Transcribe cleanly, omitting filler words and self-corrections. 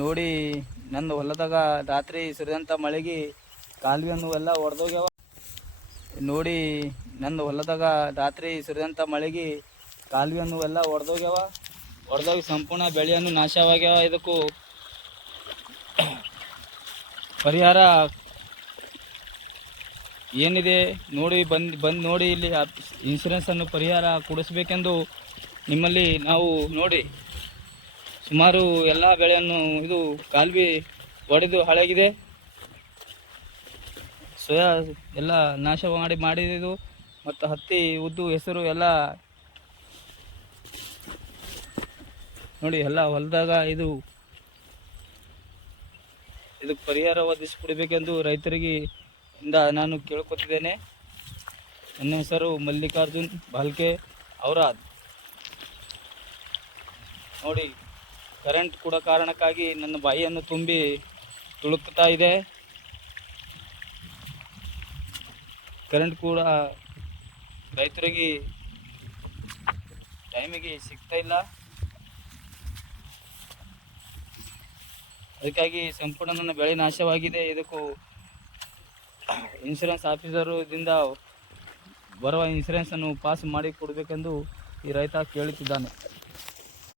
ನೋಡಿ ನನ್ನ ಹೊಲದಾಗ ರಾತ್ರಿ ಸುರಿದಂಥ ಮಳೆಗೆ ಕಾಲುವೆಯನ್ನು ಎಲ್ಲ ಒಡೆದೋಗ್ಯಾವ. ನೋಡಿ ನನ್ನ ಹೊಲದಾಗ ರಾತ್ರಿ ಸುರಿದಂಥ ಮಳೆಗೆ ಕಾಲುವೆಯನ್ನು ಎಲ್ಲ ಒಡೆದೋಗಿ ಸಂಪೂರ್ಣ ಬೆಳೆಯನ್ನು ನಾಶವಾಗ್ಯಾವ. ಇದಕ್ಕೂ ಪರಿಹಾರ ಏನಿದೆ ನೋಡಿ, ಬಂದು ನೋಡಿ, ಇಲ್ಲಿ ಇನ್ಸೂರೆನ್ಸನ್ನು ಪರಿಹಾರ ಕೊಡಿಸ್ಬೇಕೆಂದು ನಿಮ್ಮಲ್ಲಿ ನಾವು ನೋಡಿ. ಸುಮಾರು ಎಲ್ಲ ಬೆಳೆಯನ್ನು ಇದು ಕಾಲುವೆ ಒಡೆದು ಹಾಳಾಗಿದೆ. ಸೋಯಾ ಎಲ್ಲ ನಾಶ ಮಾಡಿದ್ದು ಮತ್ತು ಹತ್ತಿ, ಉದ್ದು, ಹೆಸರು ಎಲ್ಲ ನೋಡಿ ಎಲ್ಲ ಹೊಲದಾಗ ಇದಕ್ಕೆ ಪರಿಹಾರ ಒದಗಿಸಿಕೊಡಬೇಕೆಂದು ರೈತರಿಗೆ ನಾನು ಕೇಳ್ಕೊತಿದ್ದೇನೆ. ನನ್ನ ಹೆಸರು ಮಲ್ಲಿಕಾರ್ಜುನ್ ಬಾಲ್ಕೆ ಔರಾದ್. ನೋಡಿ, ಕರೆಂಟ್ ಕೂಡ ಕಾರಣಕ್ಕಾಗಿ ನನ್ನ ಬಾಯಿಯನ್ನು ತುಂಬಿ ತುಳುಕ್ತಾ ಇದೆ. ಕರೆಂಟ್ ಕೂಡ ರೈತರಿಗೆ ಟೈಮಿಗೆ ಸಿಗ್ತಾ ಇಲ್ಲ. ಅದಕ್ಕಾಗಿ ಸಂಪೂರ್ಣ ನನ್ನ ಬೆಳೆ ನಾಶವಾಗಿದೆ. ಇದಕ್ಕೂ ಇನ್ಶೂರೆನ್ಸ್ ಆಫೀಸರ್ದಿಂದ ಬರುವ ಇನ್ಶೂರೆನ್ಸನ್ನು ಪಾಸ್ ಮಾಡಿ ಕೊಡಬೇಕೆಂದು ಈ ರೈತ ಕೇಳುತ್ತಿದ್ದಾನೆ.